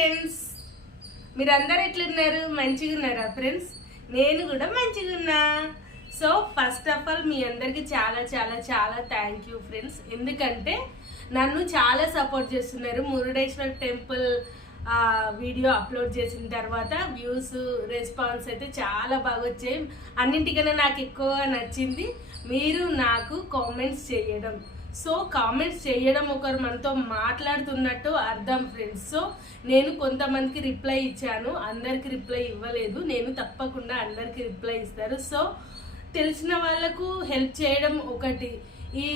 Friends, మీరందరూ ఎట్లున్నారు? మంచిగా ఉన్నారా ఫ్రెండ్స్? నేను కూడా మంచిగా ఉన్నా. సో ఫస్ట్ ఆఫ్ ఆల్ మీ అందరికి చాలా చాలా చాలా థ్యాంక్ యూ ఫ్రెండ్స్. ఎందుకంటే నన్ను చాలా సపోర్ట్ చేస్తున్నారు. మురుడేశ్వర్ టెంపుల్ వీడియో అప్లోడ్ చేసిన తర్వాత వ్యూస్ రెస్పాన్స్ అయితే చాలా బాగా వచ్చాయి. అన్నింటికన్నా నాకు ఎక్కువగా నచ్చింది మీరు నాకు కామెంట్స్ చేయడం. సో కామెంట్స్ చేయడం ఒకరు మనతో మాట్లాడుతున్నట్టు అర్థం ఫ్రెండ్స్. సో నేను కొంతమందికి రిప్లై ఇచ్చాను, అందరికి రిప్లై ఇవ్వలేదు. నేను తప్పకుండా అందరికి రిప్లై ఇస్తారు. సో తెలిసిన వాళ్ళకు హెల్ప్ చేయడం ఒకటి. ఈ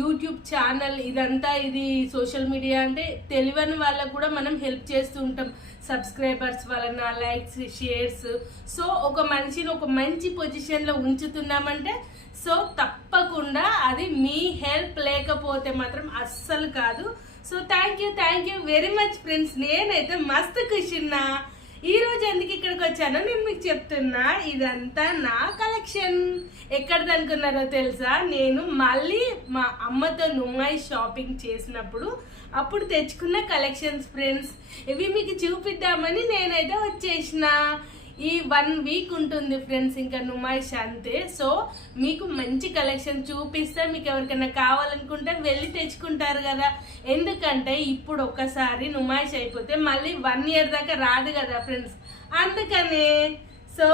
యూట్యూబ్ ఛానల్ ఇదంతా ఇది సోషల్ మీడియా అంటే తెలియని వాళ్ళకు కూడా మనం హెల్ప్ చేస్తూ ఉంటాం. సబ్స్క్రైబర్స్ వలన, లైక్స్, షేర్స్. సో ఒక మనిషిని ఒక మంచి పొజిషన్లో ఉంచుతున్నామంటే సో తప్పకుండా అది మీ హెల్ప్ లేకపోతే మాత్రం అస్సలు కాదు. So thank you very much friends. నేనైతే మస్తు ఖుషిన్నా. ఈ రోజు ఎందుకు ఇక్కడికి వచ్చానో నేను మీకు చెప్తున్నా. ఇదంతా నా కలెక్షన్. ఎక్కడిది అనుకున్నారో తెలుసా? నేను మళ్ళీ మా అమ్మతో నుమాయి షాపింగ్ చేసినప్పుడు అప్పుడు తెచ్చుకున్న కలెక్షన్స్ ఫ్రెండ్స్. ఇవి మీకు చూపిద్దామని నేనైతే వచ్చేసిన. ఈ 1 వీక్ ఉంటుంది ఫ్రెండ్స్ ఇంకా నుమాయిష్ అంతే. సో మీకు మంచి కలెక్షన్ చూపిస్తే మీకు ఎవరికైనా కావాలనుకుంటే వెళ్ళి తెచ్చుకుంటారు కదా. ఎందుకంటే ఇప్పుడు ఒక్కసారి నుమాయిష్ అయిపోతే మళ్ళీ 1 ఇయర్ దాకా రాదు కదా ఫ్రెండ్స్, అందుకనే. So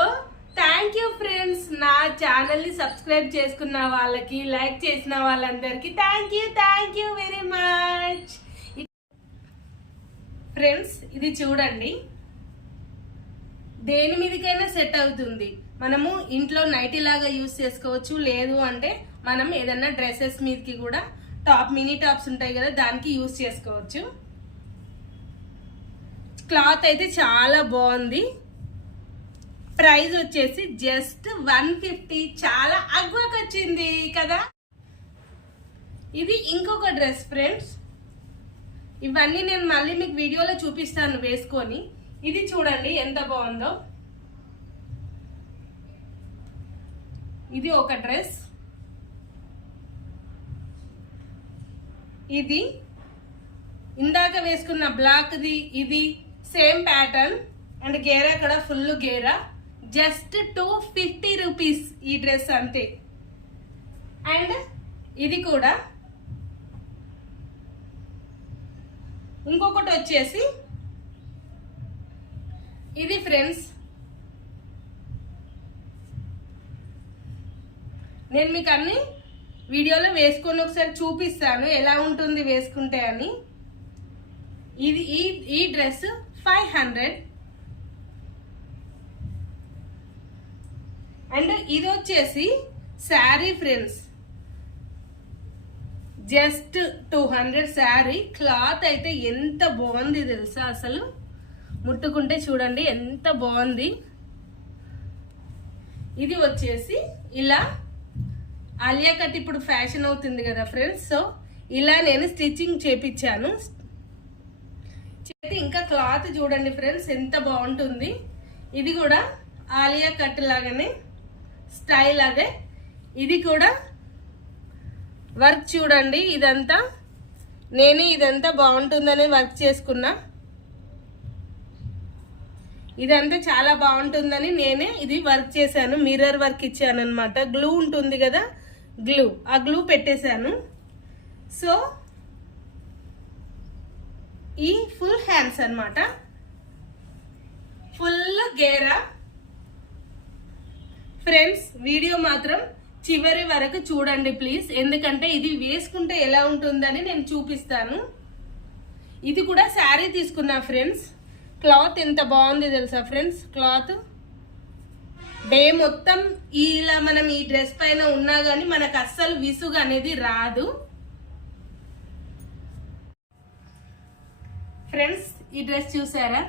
thank you friends. నా ఛానల్ని సబ్స్క్రైబ్ చేసుకున్న వాళ్ళకి, లైక్ చేసిన వాళ్ళందరికీ thank you very much friends. ఇది చూడండి, దేని మీదకైనా సెట్ అవుతుంది. మనము ఇంట్లో నైటీ లాగా యూస్ చేసుకోవచ్చు, లేదు అంటే మనం ఏదన్నా డ్రెస్సెస్ మీదకి కూడా టాప్, మినీ టాప్స్ ఉంటాయి కదా, దానికి యూస్ చేసుకోవచ్చు. క్లాత్ అయితే చాలా బాగుంది. ప్రైస్ వచ్చేసి జస్ట్ 150. చాలా అగ్వాకి వచ్చింది కదా. ఇది ఇంకొక డ్రెస్ ఫ్రెండ్స్. ఇవన్నీ నేను మళ్ళీ మీకు వీడియోలో చూపిస్తాను వేసుకొని. ఇది చూడండి ఎంత బాగుందో. ఇది ఒక డ్రెస్. ఇది ఇందాక వేసుకున్న బ్లాక్ది. ఇది సేమ్ ప్యాటర్న్ అండ్ గేరా కూడా ఫుల్ గేరా. జస్ట్ 250 రూపీస్ ఈ డ్రెస్ అంతే. అండ్ ఇది కూడా ఇంకొకటి వచ్చేసి ఇది ఫ్రెండ్స్. నేను మీకు అన్ని వీడియోలో వేసుకొని ఒకసారి చూపిస్తాను ఎలా ఉంటుంది వేసుకుంటే అని. ఇది ఈ డ్రెస్ 500. అండ్ ఇది వచ్చేసి sari friends, just 200 sari. Cloth అయితే ఎంత బాగుంది తెలుసా, అసలు ముట్టుకుంటే చూడండి ఎంత బాగుంది. ఇది వచ్చేసి ఇలా ఆలియా కట్ ఇప్పుడు ఫ్యాషన్ అవుతుంది కదా ఫ్రెండ్స్. సో ఇలా నేను స్టిచ్చింగ్ చేపించాను. ఇంకా క్లాత్ చూడండి ఫ్రెండ్స్ ఎంత బాగుంటుంది. ఇది కూడా ఆలియా కట్ లాగానే స్టైల్ అదే. ఇది కూడా వర్క్ చూడండి. ఇదంతా ఇదంతా బాగుంటుందని వర్క్ చేసుకున్నా. ఇదంతా చాలా బాగుంటుందని నేనే ఇది వర్క్ చేశాను. మిర్రర్ వర్క్ ఇచ్చాను అనమాట. గ్లూ ఉంటుంది కదా, ఆ గ్లూ పెట్టేశాను. సో ఈ ఫుల్ హ్యాండ్స్ అనమాట, ఫుల్ గేరా ఫ్రెండ్స్. వీడియో మాత్రం చివరి వరకు చూడండి ప్లీజ్, ఎందుకంటే ఇది వేసుకుంటే ఎలా ఉంటుందని నేను చూపిస్తాను. ఇది కూడా శారీ తీసుకున్నా ఫ్రెండ్స్. క్లాత్ ఎంత బాగుంది తెలుసా ఫ్రెండ్స్. క్లాత్ డే మొత్తం ఇలా మనం ఈ డ్రెస్ పైన ఉన్నా కానీ మనకు అస్సలు విసుగు అనేది రాదు ఫ్రెండ్స్. ఈ డ్రెస్ చూసారా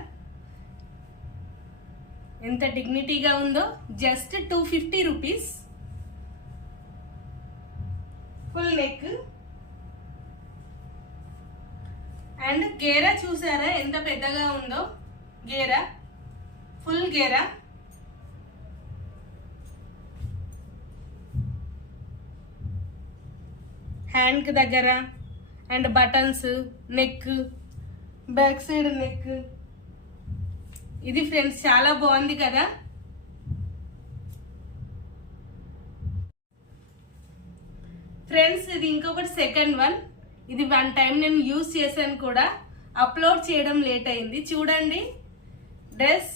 ఎంత డిగ్నిటీగా ఉందో. Just 250 rupees. Full neck and గేరా చూసారా ఎంత పెద్దగా ఉందో. గేరా ఫుల్ గేరా. హ్యాండ్ కి దగ్గర and buttons, neck back side neck. ఇది ఫ్రెండ్స్ చాలా బాగుంది కదా. ఫ్రెండ్స్ ఇది ఇంకొకటి సెకండ్ వన్. ఇది 1 టైం నేను యూజ్ చేశాను కూడా, అప్లోడ్ చేయడం లేట్ అయింది. చూడండి డ్రెస్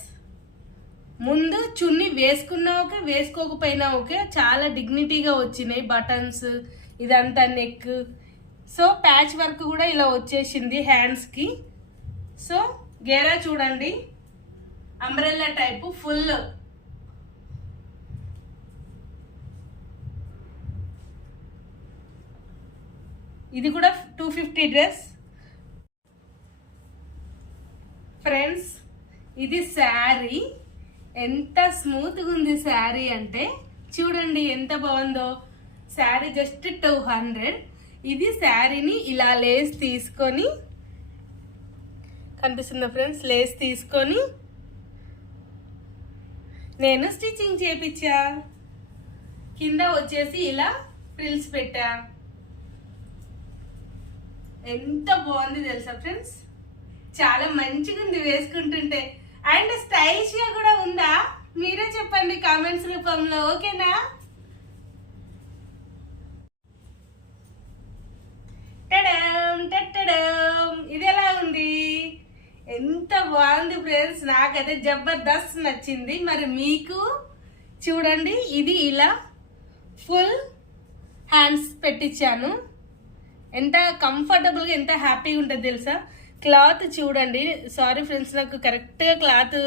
ముందు చున్నీ వేసుకున్నా ఓకే, వేసుకోకపోయినా ఓకే, చాలా డిగ్నిటీగా వచ్చినాయి బటన్స్, ఇదంతా నెక్. సో ప్యాచ్ వర్క్ కూడా ఇలా వచ్చేసింది హ్యాండ్స్కి. సో గేరా చూడండి, అంబ్రెల్లా టైపు ఫుల్. ఇది కూడా 250 డ్రెస్. ఫ్రెండ్స్ ఇది శారీ, ఎంత స్మూత్గా ఉంది శారీ అంటే చూడండి ఎంత బాగుందో. శారీ జస్ట్ 200. ఇది శారీని ఇలా లేస్ తీసుకొని, కనిపిస్తుందా ఫ్రెండ్స్, లేస్ తీసుకొని నేను స్టిచ్చింగ్ చేపించా. కింద వచ్చేసి ఇలా ఫ్రిల్స్ పెట్టా. ఎంత బాగుంది తెలుసా ఫ్రెండ్స్, చాలా మంచిగా ఉంది వేసుకుంటుంటే. అండ్ స్టైలిష్ గా కూడా ఉందా మీరే చెప్పండి కామెంట్స్ రూపంలో, ఓకేనా? ఇది ఎలా ఉంది, ఎంత బాగుంది ఫ్రెండ్స్, నాకైతే జబర్దస్త్ నచ్చింది. మరి మీకు చూడండి, ఇది ఇలా ఫుల్ హ్యాండ్స్ పెట్టించాను. ఎంత కంఫర్టబుల్గా, ఎంత హ్యాపీగా ఉంటుంది తెలుసా. క్లాత్ చూడండి, సారీ ఫ్రెండ్స్ నాకు కరెక్ట్గా క్లాత్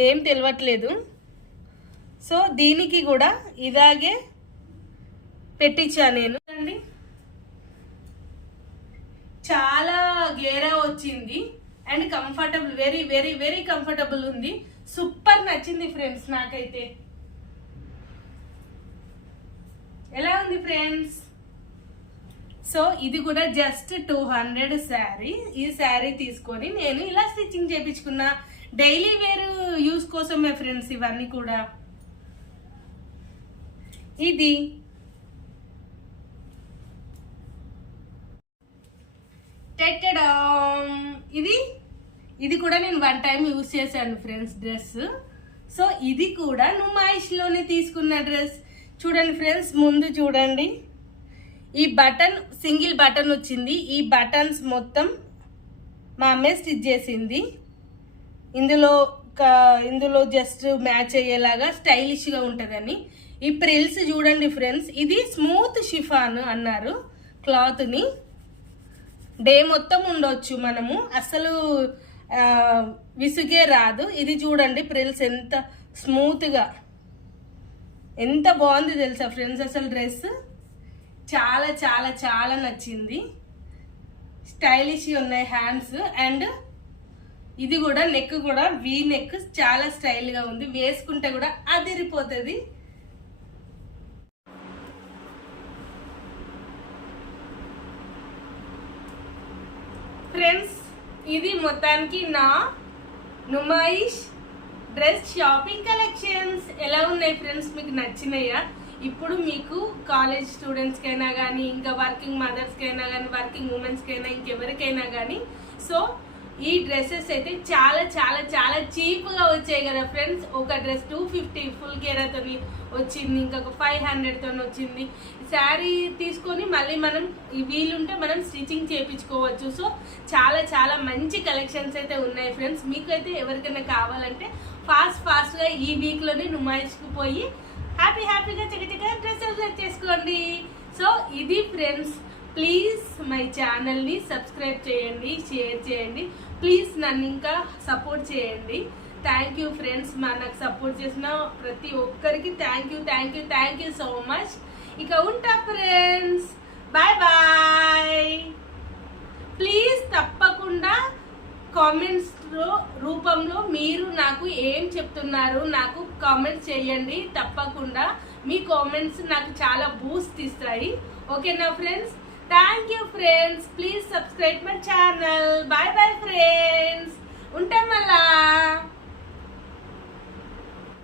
నేమ్ తెలియట్లేదు. సో దీనికి కూడా ఇలాగే పెట్టించా నేను. చూడండి చాలా గేరా వచ్చింది and comfortable, very very very comfortable ఉంది. సూపర్ నచ్చింది ఫ్రెండ్స్ నాకైతే. ఎలా ఉంది ఫ్రెండ్స్? సో ఇది కూడా జస్ట్ 200 శారీ. ఈ శారీ తీసుకొని నేను ఇలా స్టిచ్చింగ్ చేయించుకున్నా. డైలీ వేర్ యూస్ కోసమే ఫ్రెండ్స్ ఇవన్నీ కూడా. ఇది ఇది కూడా నేను 1 టైం యూజ్ చేశాను ఫ్రెండ్స్ డ్రెస్. సో ఇది కూడా నుమాయిష్లోనే తీసుకున్న డ్రెస్. చూడండి ఫ్రెండ్స్, ముందు చూడండి, ఈ బటన్ సింగిల్ బటన్ వచ్చింది. ఈ బటన్స్ మొత్తం మా అమ్మే స్టిచ్ చేసింది. ఇందులో జస్ట్ మ్యాచ్ అయ్యేలాగా స్టైలిష్గా ఉంటుందని. ఈ ప్రిల్స్ చూడండి ఫ్రెండ్స్, ఇది స్మూత్ షిఫాన్ అన్నారు క్లాత్ని. డే మొత్తం ఉండొచ్చు మనము, అసలు విసుగే రాదు. ఇది చూడండి ప్రిల్స్ ఎంత స్మూత్గా, ఎంత బాగుంది తెలుసా ఫ్రెండ్స్. అసలు డ్రెస్ చాలా చాలా చాలా నచ్చింది. స్టైలిష్గా ఉన్నాయి హ్యాండ్స్. అండ్ ఇది కూడా నెక్ కూడా వీ నెక్, చాలా స్టైల్గా ఉంది. వేసుకుంటే కూడా అదిరిపోతుంది. ఫ్రెండ్స్ ఇది మొత్తానికి నా నుమాయిష్ డ్రెస్ షాపింగ్ కలెక్షన్స్. ఎలా ఉన్నాయి ఫ్రెండ్స్, మీకు నచ్చినాయా? ఇప్పుడు మీకు కాలేజ్ స్టూడెంట్స్కైనా కానీ, ఇంకా వర్కింగ్ మదర్స్కైనా కానీ, వర్కింగ్ ఉమెన్స్కైనా, ఇంకెవరికైనా కానీ, సో ఈ డ్రెస్సెస్ అయితే చాలా చాలా చాలా చీప్గా వచ్చాయి కదా ఫ్రెండ్స్. ఒక డ్రెస్ 250 ఫుల్ గేరాతో వచ్చింది, ఇంకొక 500తో వచ్చింది. శారీ తీసుకొని మళ్ళీ మనం వీలుంటే మనం స్టిచ్చింగ్ చేయించుకోవచ్చు. సో చాలా చాలా మంచి కలెక్షన్స్ అయితే ఉన్నాయి ఫ్రెండ్స్. మీకు అయితే ఎవరికైనా కావాలంటే ఫాస్ట్గా ఈ వీక్లోనే నుమాయిష్కి పోయి హ్యాపీగా చక్కగా డ్రెస్సెస్ చేసుకోండి. సో ఇది ఫ్రెండ్స్, ప్లీజ్ మై ఛానల్ని సబ్స్క్రైబ్ చేయండి, షేర్ చేయండి. ప్లీజ్ నన్ను ఇంకా సపోర్ట్ చేయండి. థ్యాంక్ యూ ఫ్రెండ్స్, నాకు సపోర్ట్ చేసిన ప్రతి ఒక్కరికి థ్యాంక్ యూ సో మచ్. ఇక ఉంటా ఫ్రెండ్స్, బాయ్. ప్లీజ్ తప్పకుండా కామెంట్స్ రూపంలో మీరు నాకు ఏం చెప్తున్నారు నాకు కామెంట్స్ చేయండి. తప్పకుండా మీ కామెంట్స్ నాకు చాలా బూస్ట్ ఇస్తాయి. ఓకేనా friends? Thank you friends. Please subscribe my channel. Bye friends. ఉంటాం మళ్ళా.